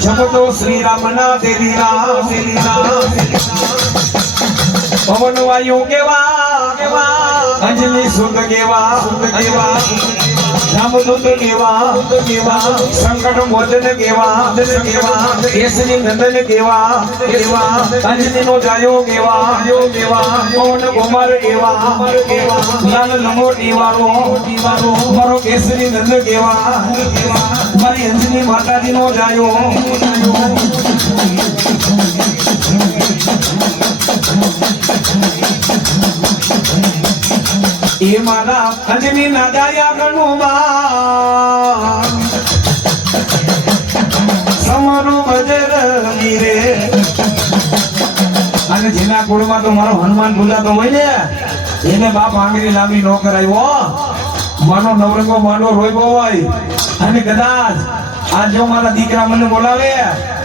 જપતો શ્રી રામના તેલીના પવન વાયુ કેવા અંજલિ સુધ કેવા રામદૂત કેવા સંકટ મોચન કેવા કેસરી નંદન કેવા અંજલિ નો જાયો કેવા પવન કુમાર કેવા લાલ લંગોટી વાળો મારો કેસરી નંદ કેવા મારી અંજલિ માતાજી નો જાયો એ મારા અંજની ના જાયા ગણુમાં સમરું બજર રે અને જેના કુળમાં તો મારો હનુમાન બોલાતો હોય ને એને બાપ આંગળી લાંબી ન કરાયો માનો નવરંગો માંડો રોયબો હોય અને કદાચ આ જો મારા દીકરા મને બોલાવે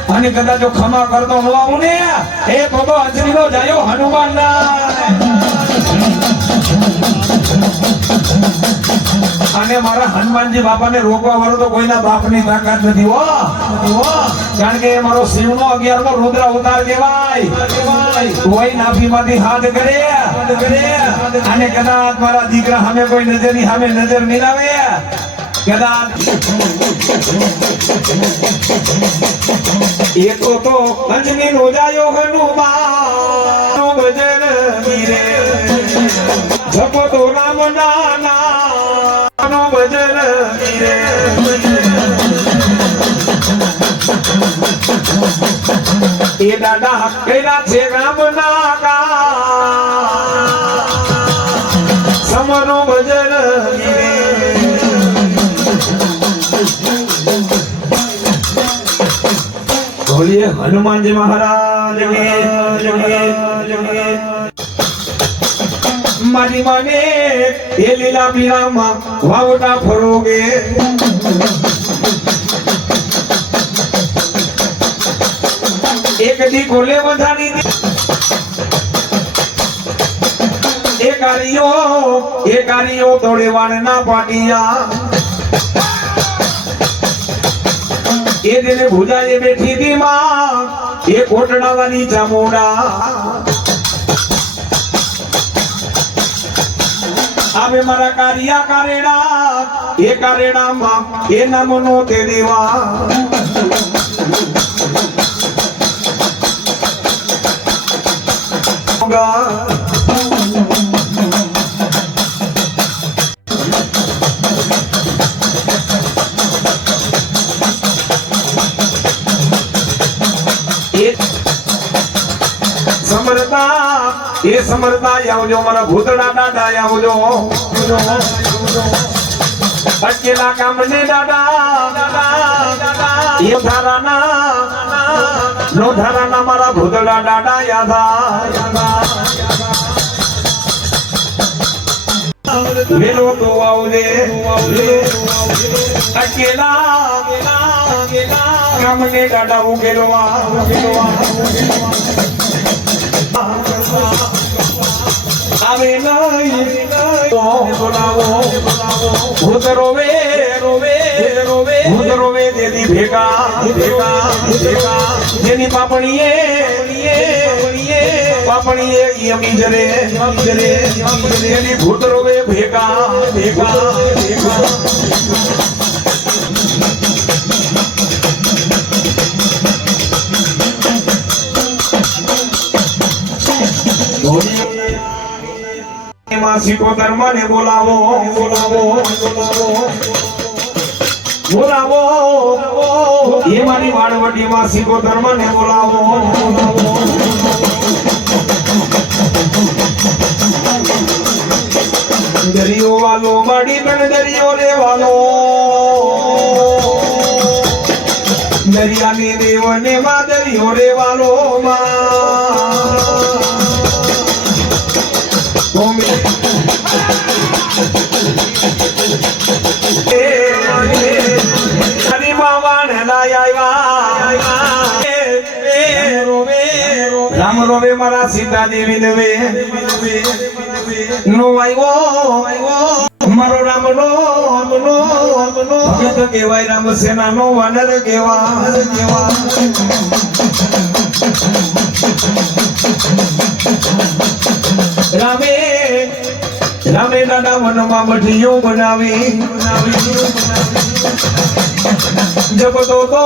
અને કદાચ જો ખમા કરતો ન આવું ને એ તો અંજની નો જાયો હનુમાન ના અને મારા હનુમાનજી બાપાને રોકવા વાળો તો કોઈના બાપની તાકાત નથી હો કારણ કે મારો શિવનો 11મો રુદ્ર અવતાર કહેવાય કોઈ નાભીમાંથી હાથ કરે અને કદાચ મારા દીકરા સામે કોઈ નજરની સામે નજર મિલાવે કદાચ એ તો અંજની નો જાયો હનુમાન ભજન રે જપતો રામ નાનો ભજન રે એ દાદા કૈલા છે રામ ના સમનો ભજન રે બોલીએ હનુમાનજી મહારાજ મારી માને એ લીલા પીરામાં વાવટા ફરોગે એક દી ગોલે વધારી એ કારીઓ તોડે વાણ ના પાટિયા એ દિને ભુજાએ બેઠી દી માં એ કોટડાવાની ચામોડા આવે મારા કારિયા કારેડા એ કારેડામાં એ નામનો તે દેવા એ સમરતા આવજો મારા ભૂતડા દાદા આવજો અટકેલા કામ ને દાદા એ ધારાના મારા ભૂતડા દાદા યાદા વેલો તો આવજે અટકેલા કામ ને દાદા ઉકેલવા આવે નહીં બોલાવો ભૂત રોવે તેની ભેગા જેની પાપણીએ યમી જરે એની ભૂત રોવે ભેગા સિકોતર મને બોલાવો એ મારી વાડવડી માં સિકોતર મને બોલાવો દરિયો વાલો માડી બન દરિયો રે વાલો દરિયાની દેવને માં દરિયો રે વાલો રામ રોવે મારા સીતા દેવી દેવે નો આવ્યો મારો રામનો ભગત કહેવાય, રામ સેનાનો વાનર કહેવાય. રામે દાદા વનમાં મઠીઓ બનાવી જપતો તો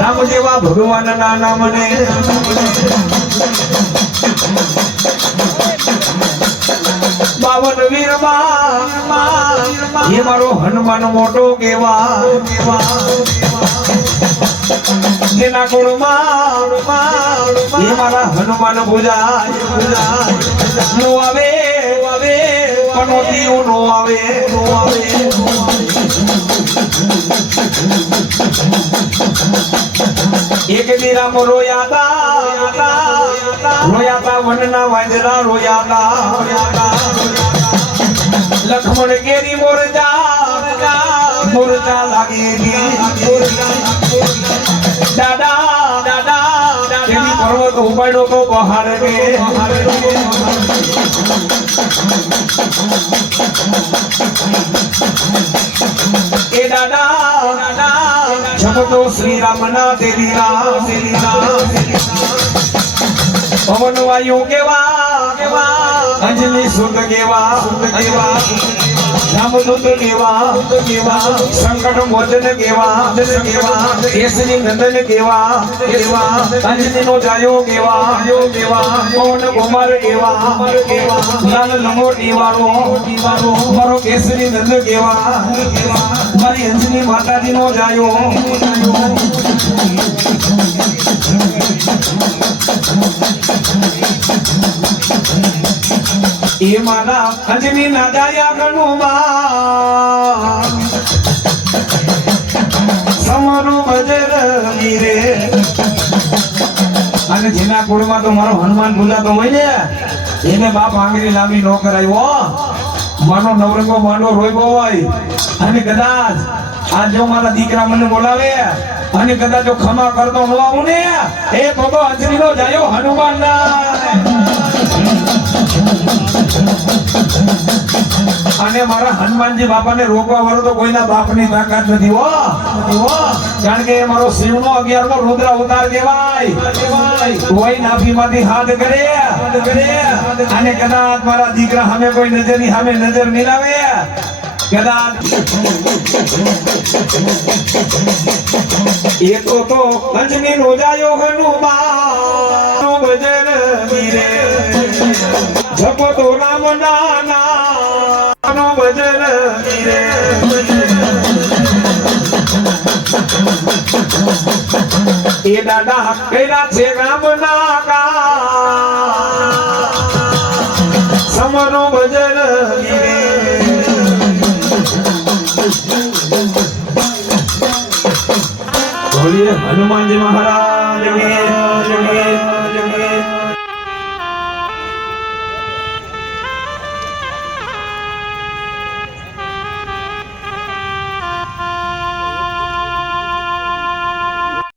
રામ જેવા ભગવાનના નામને. બાવન વીરમાં એ મારો હનુમાન મોટો કેવા, જેના કુળમાં એ મારા હનુમાન પૂજાય. નો આવે પનોતી નો આવે. એક દી રામ રોયાતા વનના વાંદરા રોયાતા. લક્ષ્મણ કેરી મોરજા લાગી. દાદા તેની પર્વત ઉપાડ્યો તો પહાડ રે. એ દાદા જપતો શ્રી રામના તેલીના. પવન વાયુ કેવા, અંજલિ સુત કેવા, રામદૂત કેવા, સંકટ મોચન કેવા, કેસરી નંદન કેવા, અંજલિ નો જાયો કેવા, પવન કુમાર કેવા, લાલ લંગોટી વાળો મારો કેસરી નંદ કેવા, મારી અંજલિ માતાજી નો જાયો. એ મારા અંજની ના જાયા હનુમાન સમરું બજર રે. અને જેના કુળમાં તો મારો હનુમાન પૂજાતો હોય ને એને બાપ આંગળી લાંબી ન કરાયો. માનો નવરંગો માંડો રોયગો હોય અને કદાચ આ જો મારા દીકરા મને બોલાવે અને કદાચ જો ખમા કરતો ન આવું ને એ તો અંજની નો જાયો હનુમાન ના. અને મારા હનુમાનજી બાપાને રોકવા વાળો તો કોઈના બાપની તાકાત નથી હો. કારણ કે મારો શિવનો 11મો રુદ્ર અવતાર કહેવાય. કોઈ નાભીમાંથી હાથ કરે અને કદાચ મારા દીકરા સામે કોઈ નજરની સામે નજર મિલાવે કદાચ એ તો અંજની નો જાયો હનુમાન ભજન રે. જપતો રામ નાનો ભજન રે. એ દાદા કર્યા છે રામ ના કામ સમરો ભજન રે. બોલીએ હનુમાનજી મહારાજ.